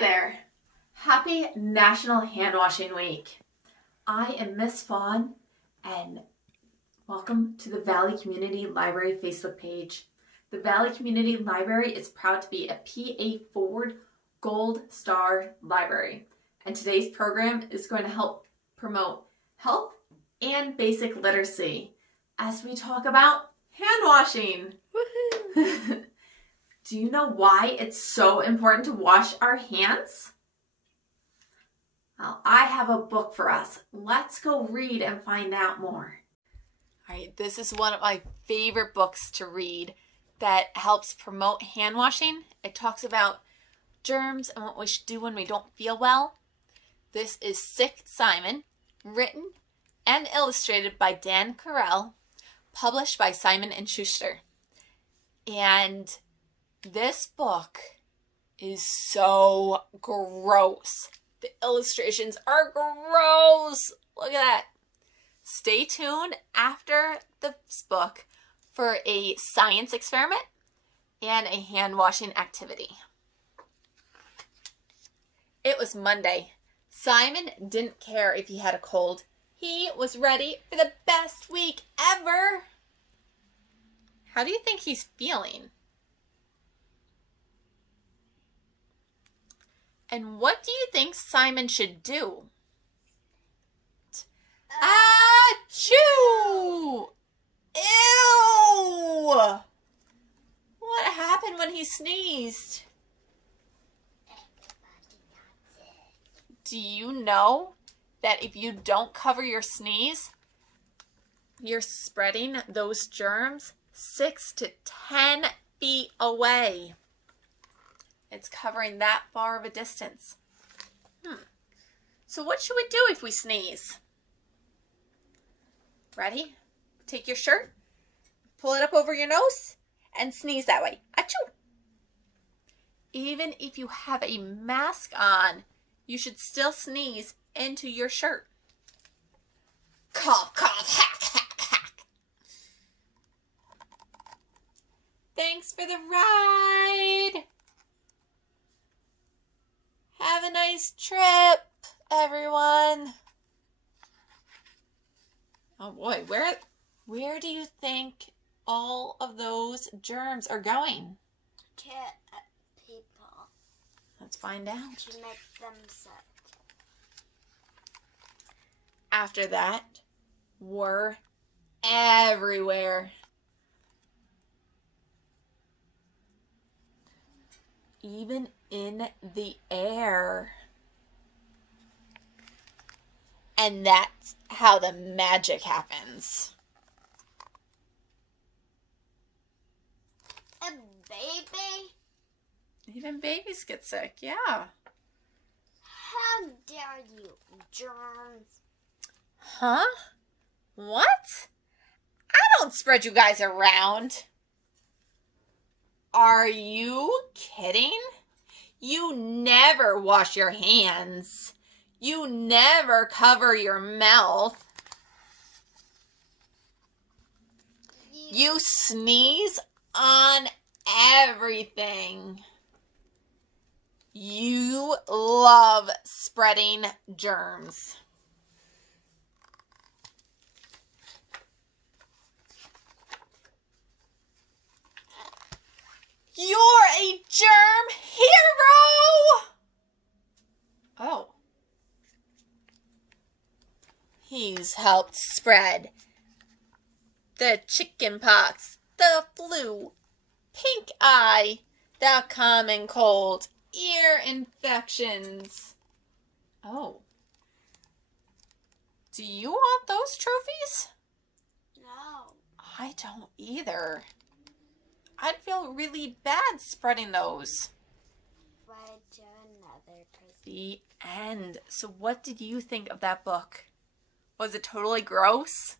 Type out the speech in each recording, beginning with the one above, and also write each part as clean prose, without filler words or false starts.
Hi there! Happy National Handwashing Week. I am Miss Fawn and welcome to the Valley Community Library Facebook page. The Valley Community Library is proud to be a PA Forward Gold Star Library, and today's program is going to help promote health and basic literacy as we talk about hand washing. Woohoo! Do you know why it's so important to wash our hands? Well, I have a book for us. Let's go read and find out more. All right, this is one of my favorite books to read that helps promote hand washing. It talks about germs and what we should do when we don't feel well. This is Sick Simon, written and illustrated by Dan Kroll, published by Simon & Schuster. And this book is so gross. The illustrations are gross. Look at that. Stay tuned after this book for a science experiment and a hand washing activity. It was Monday. Simon didn't care if he had a cold. He was ready for the best week ever. How do you think he's feeling? And what do you think Simon should do? Achoo! Ew! What happened when he sneezed? Do you know that if you don't cover your sneeze, you're spreading those germs 6 to 10 feet away? It's covering that far of a distance. So what should we do if we sneeze? Ready? Take your shirt, pull it up over your nose, and sneeze that way. Achoo! Even if you have a mask on, you should still sneeze into your shirt. Cough, cough, hack, hack, hack. Thanks for the ride. Have a nice trip, everyone. Oh boy, where do you think all of those germs are going? To people. Let's find out. To make them sick. After that, we're everywhere. Even in the air. And that's how the magic happens. A baby? Even babies get sick, yeah. How dare you, germs? Huh? What? I don't spread you guys around. Are you kidding? You never wash your hands. You never cover your mouth. You sneeze on everything. You love spreading germs. You're a germ hero! Oh. He's helped spread the chicken pox, the flu, pink eye, the common cold, ear infections. Oh. Do you want those trophies? No. I don't either. I'd feel really bad spreading those. But to another person. The end. So what did you think of that book? Was it totally gross?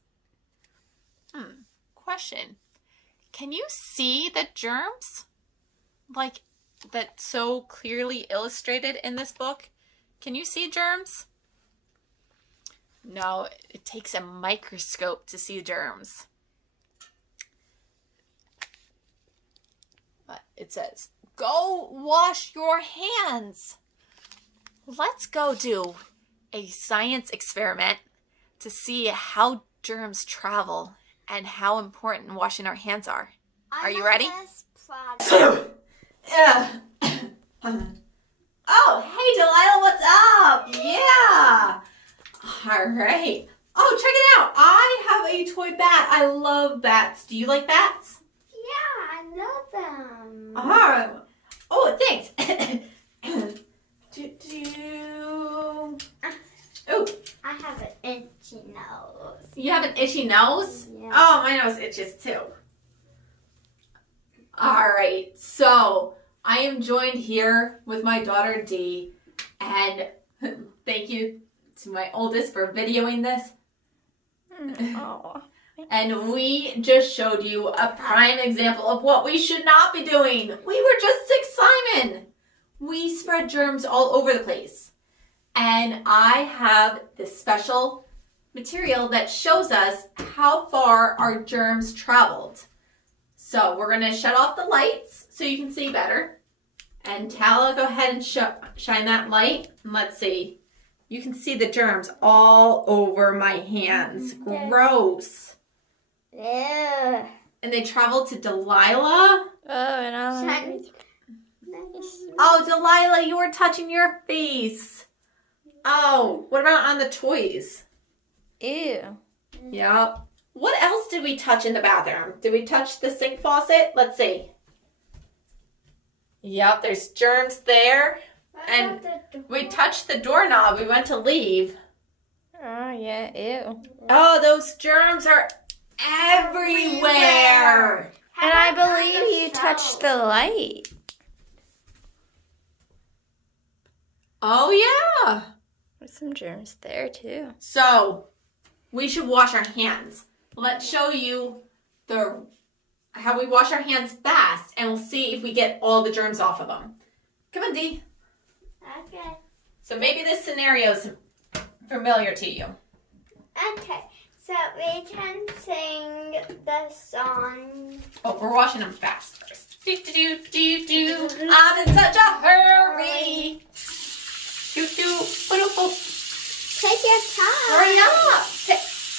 Question. Can you see the germs? Like, that's so clearly illustrated in this book? Can you see germs? No, it takes a microscope to see germs. But it says, go wash your hands. let's go do a science experiment to see how germs travel and how important washing our hands are. Are you ready? Yeah. Oh, hey Delilah, what's up? Yeah. All right. Oh, check it out. I have a toy bat. I love bats. Do you like bats? Yeah, I love them. Oh, thanks. Oh, I have an itchy nose. you have an itchy nose? Yeah. Oh, my nose itches too. All right, so I am joined here with my daughter Dee, and thank you to my oldest for videoing this. Oh. And we just showed you a prime example of what we should not be doing. We were just Sick Simon. We spread germs all over the place. And I have this special material that shows us how far our germs traveled. So we're going to shut off the lights so you can see better. And Tala, go ahead and shine that light. And let's see. You can see the germs all over my hands. Gross. Ew. And they traveled to Delilah. Oh, no. Oh, Delilah, you were touching your face. Oh, what about on the toys? Ew. Yep. What else did we touch in the bathroom? Did we touch the sink faucet? Let's see. Yep, there's germs there. And we touched the doorknob. We went to leave. Oh, yeah, ew. Oh, those germs are everywhere. And I believe you touched the light. Oh, yeah. There's some germs there, too. So, we should wash our hands. Let's show you how we wash our hands fast, and we'll see if we get all the germs off of them. Come on, Dee. Okay. So maybe this scenario is familiar to you. Okay. So we can sing the song. Oh, we're washing them fast first. Do, do, do, do, do. I'm in such a hurry. Do, do, do, do. Take your time. Hurry up.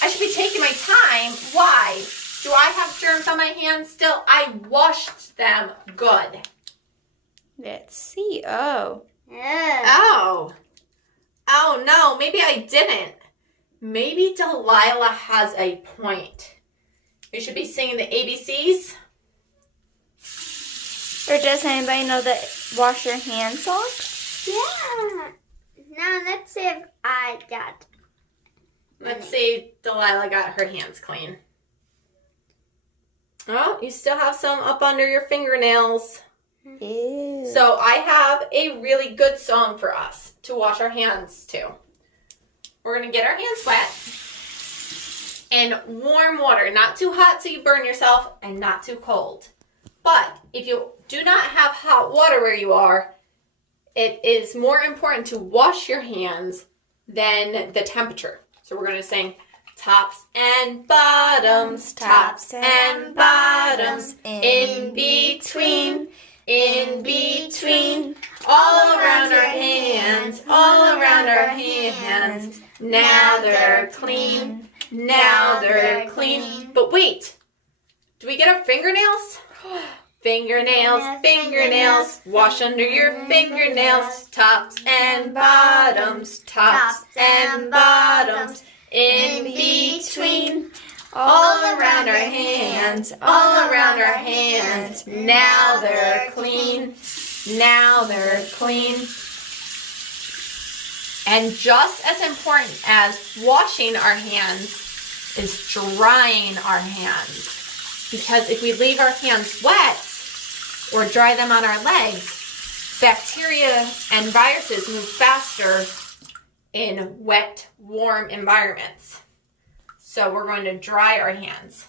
I should be taking my time. Why? Do I have germs on my hands still? I washed them good. Let's see. Oh. Oh. Oh, no. Maybe I didn't. Maybe Delilah has a point. We should be singing the ABCs. Or does anybody know the wash your hands song? Yeah. Now let's see if I got. Let's see, Delilah got her hands clean. Oh, you still have some up under your fingernails. Ew. So I have a really good song for us to wash our hands to. We're going to get our hands wet in warm water. Not too hot so you burn yourself, and not too cold. But if you do not have hot water where you are, it is more important to wash your hands than the temperature. So we're going to sing tops and bottoms, tops and bottoms, in between, all around our hands, all around our hands. Now they're clean, now they're clean. But wait, do we get our fingernails? Fingernails, fingernails, wash under your fingernails, tops and bottoms, tops and bottoms, in between, all around our hands, all around our hands. Now they're clean, now they're clean. And just as important as washing our hands is drying our hands. Because if we leave our hands wet or dry them on our legs, bacteria and viruses move faster in wet, warm environments. So we're going to dry our hands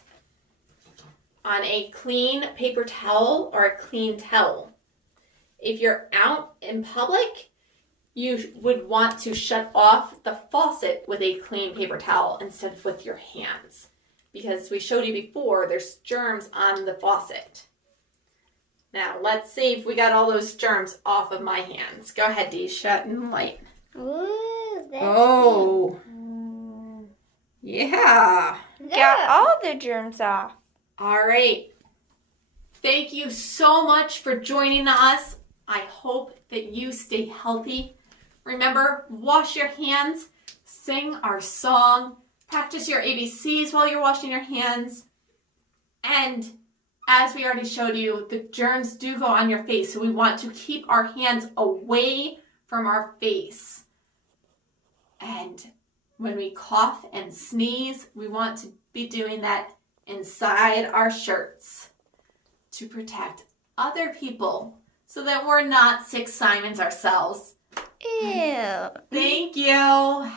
on a clean paper towel or a clean towel. If you're out in public, you would want to shut off the faucet with a clean paper towel instead of with your hands. Because we showed you before, there's germs on the faucet. Now, let's see if we got all those germs off of my hands. Go ahead, Dee, shut in the light. Ooh, that's Oh, yeah. Got all the germs off. All right. Thank you so much for joining us. I hope that you stay healthy. Remember, wash your hands, sing our song, practice your ABCs while you're washing your hands. And as we already showed you, the germs do go on your face, so we want to keep our hands away from our face. And when we cough and sneeze, we want to be doing that inside our shirts to protect other people so that we're not sick Simons ourselves. Ew. Thank you.